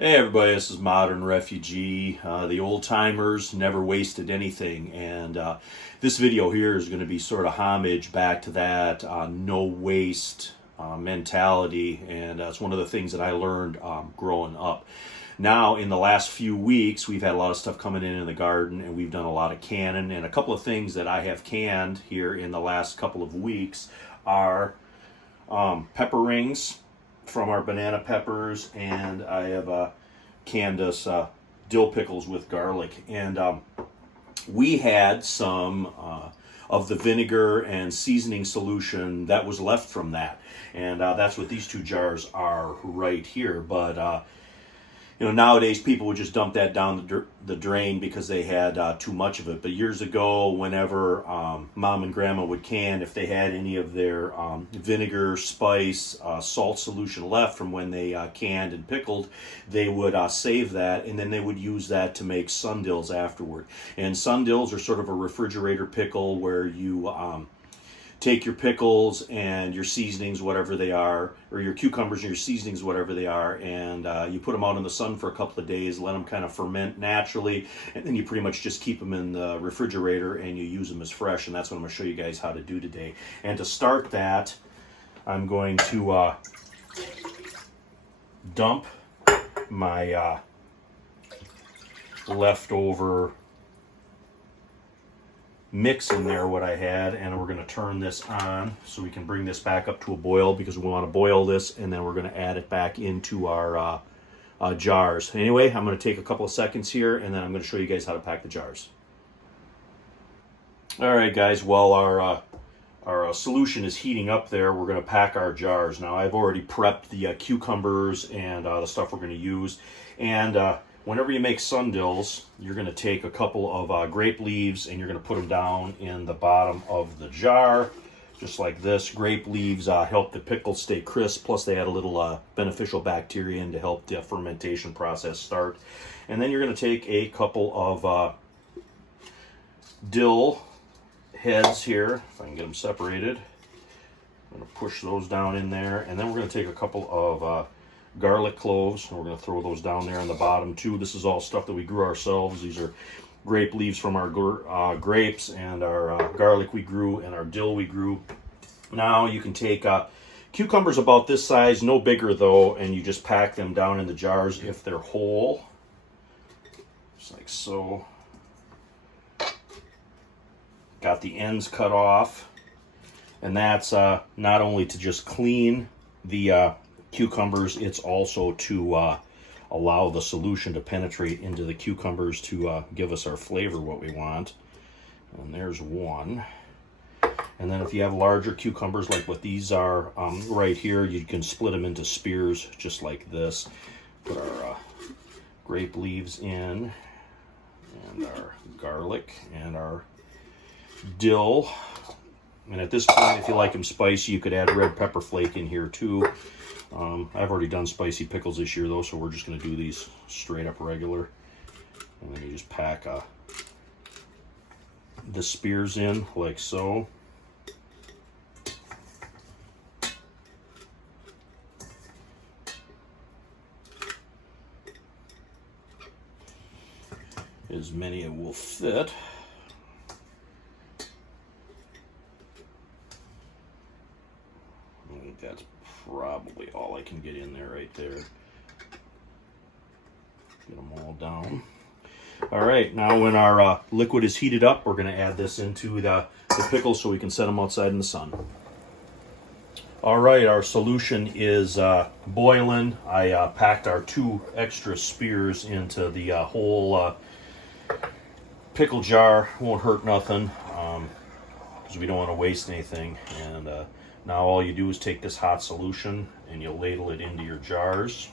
Hey everybody, this is Modern Refugee. The old timers never wasted anything, and this video here is going to be sort of homage back to that no waste mentality, and it's one of the things that I learned growing up. Now, in the last few weeks, we've had a lot of stuff coming in the garden, and we've done a lot of canning, and a couple of things that I have canned here in the last couple of weeks are pepper rings from our banana peppers, and I have canned us dill pickles with garlic. And we had some of the vinegar and seasoning solution that was left from that, and that's what these two jars are right here. But nowadays people would just dump that down the drain because they had too much of it. But years ago, whenever mom and grandma would can, if they had any of their vinegar, spice, salt solution left from when they canned and pickled, they would save that, and then they would use that to make sun dills afterward. And sun dills are sort of a refrigerator pickle where you take your pickles and your seasonings, whatever they are, or your cucumbers and your seasonings, whatever they are, and you put them out in the sun for a couple of days, let them kind of ferment naturally, and then you pretty much just keep them in the refrigerator and you use them as fresh. And that's what I'm going to show you guys how to do today. And to start that, I'm going to dump my leftover mix in there, what I had, and we're going to turn this on so we can bring this back up to a boil, because we want to boil this, and then we're going to add it back into our jars. Anyway, I'm going to take a couple of seconds here, and then I'm going to show you guys how to pack the jars. All right, guys, while our solution is heating up there, we're going to pack our jars. Now, I've already prepped the cucumbers and the stuff we're going to use, and whenever you make sun dills, you're going to take a couple of grape leaves and you're going to put them down in the bottom of the jar, just like this. Grape leaves help the pickles stay crisp, plus they add a little beneficial bacteria in to help the fermentation process start. And then you're going to take a couple of dill heads here, if I can get them separated. I'm going to push those down in there, and then we're going to take a couple of garlic cloves, and we're going to throw those down there on the bottom too. This is all stuff that we grew ourselves. These are grape leaves from our grapes, and our garlic we grew, and our dill we grew. Now you can take cucumbers about this size, no bigger though, and you just pack them down in the jars if they're whole, just like so. Got the ends cut off, and that's not only to just clean the cucumbers, it's also to allow the solution to penetrate into the cucumbers to give us our flavor what we want. And there's one. And then if you have larger cucumbers like what these are right here, you can split them into spears just like this. Put our grape leaves in, and our garlic, and our dill. And at this point, if you like them spicy, you could add red pepper flake in here too. I've already done spicy pickles this year though, so we're just going to do these straight up regular. And then you just pack the spears in like so. As many as will fit. I think that's probably all I can get in there right there. Get them all down. All right, now when our liquid is heated up, we're going to add this into the pickles so we can set them outside in the sun. All right, our solution is boiling. I packed our 2 extra spears into the whole pickle jar. Won't hurt nothing, because we don't want to waste anything. And now all you do is take this hot solution and you ladle it into your jars.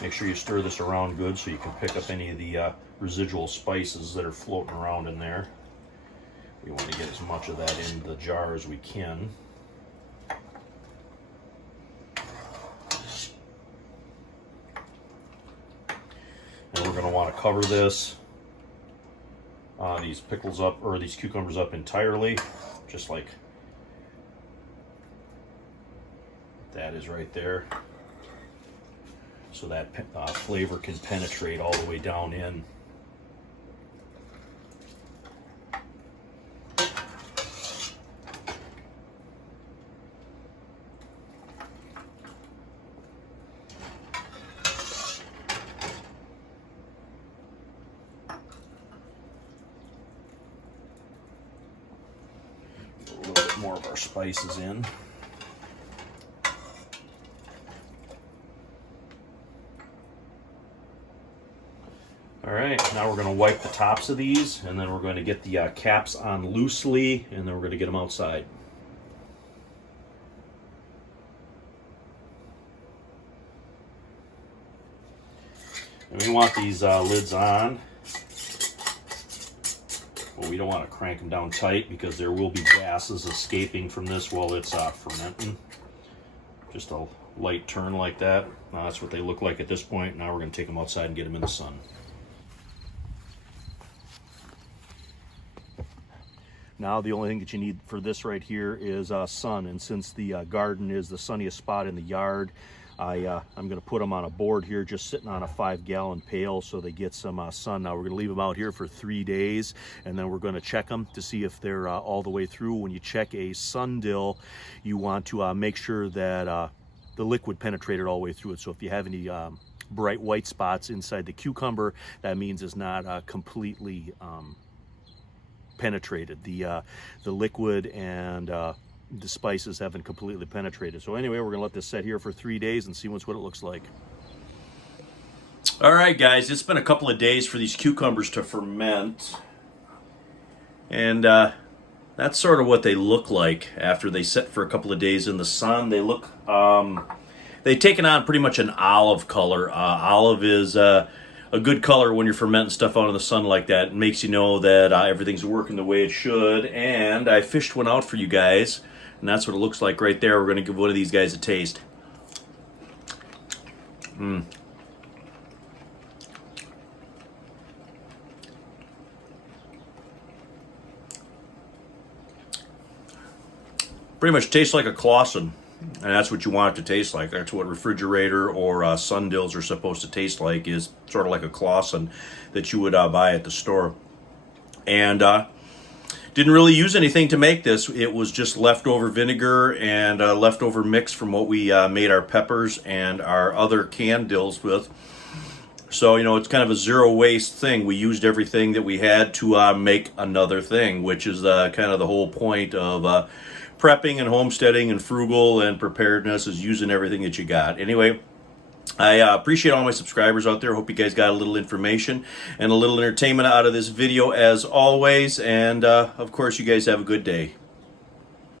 Make sure you stir this around good so you can pick up any of the residual spices that are floating around in there. We want to get as much of that in the jar as we can. And we're going to want to cover this, these pickles up, or these cucumbers up entirely, just like that is right there. so that flavor can penetrate all the way down in. A little bit more of our spices in. All right, now we're going to wipe the tops of these, and then we're going to get the caps on loosely, and then we're going to get them outside. And we want these lids on. Well, we don't want to crank them down tight because there will be gases escaping from this while it's fermenting. Just a light turn like that. Now that's what they look like at this point. Now we're going to take them outside and get them in the sun. Now the only thing that you need for this right here is sun, and since the garden is the sunniest spot in the yard, I'm going to put them on a board here, just sitting on a 5-gallon pail so they get some sun. Now we're going to leave them out here for 3 days, and then we're going to check them to see if they're all the way through. When you check a sun dill, you want to make sure that the liquid penetrated all the way through it. So if you have any bright white spots inside the cucumber, that means it's not completely penetrated. The liquid and the spices haven't completely penetrated. So anyway, we're gonna let this set here for 3 days and see what it looks like. All right, guys, it's been a couple of days for these cucumbers to ferment, and that's sort of what they look like after they sit for a couple of days in the sun. They look they've taken on pretty much an olive color. Olive is a good color when you're fermenting stuff out in the sun like that. It makes you know that everything's working the way it should. And I fished one out for you guys, and that's what it looks like right there. We're going to give one of these guys a taste. Pretty much tastes like a Clausen. And that's what you want it to taste like. That's what refrigerator or sundills are supposed to taste like, is sort of like a Clausen that you would buy at the store. And didn't really use anything to make this. It was just leftover vinegar and leftover mix from what we made our peppers and our other canned dills with. So, you know, it's kind of a zero waste thing. We used everything that we had to make another thing, which is kind of the whole point of prepping and homesteading and frugal and preparedness, is using everything that you got. Anyway, I appreciate all my subscribers out there. Hope you guys got a little information and a little entertainment out of this video as always. And of course, you guys have a good day.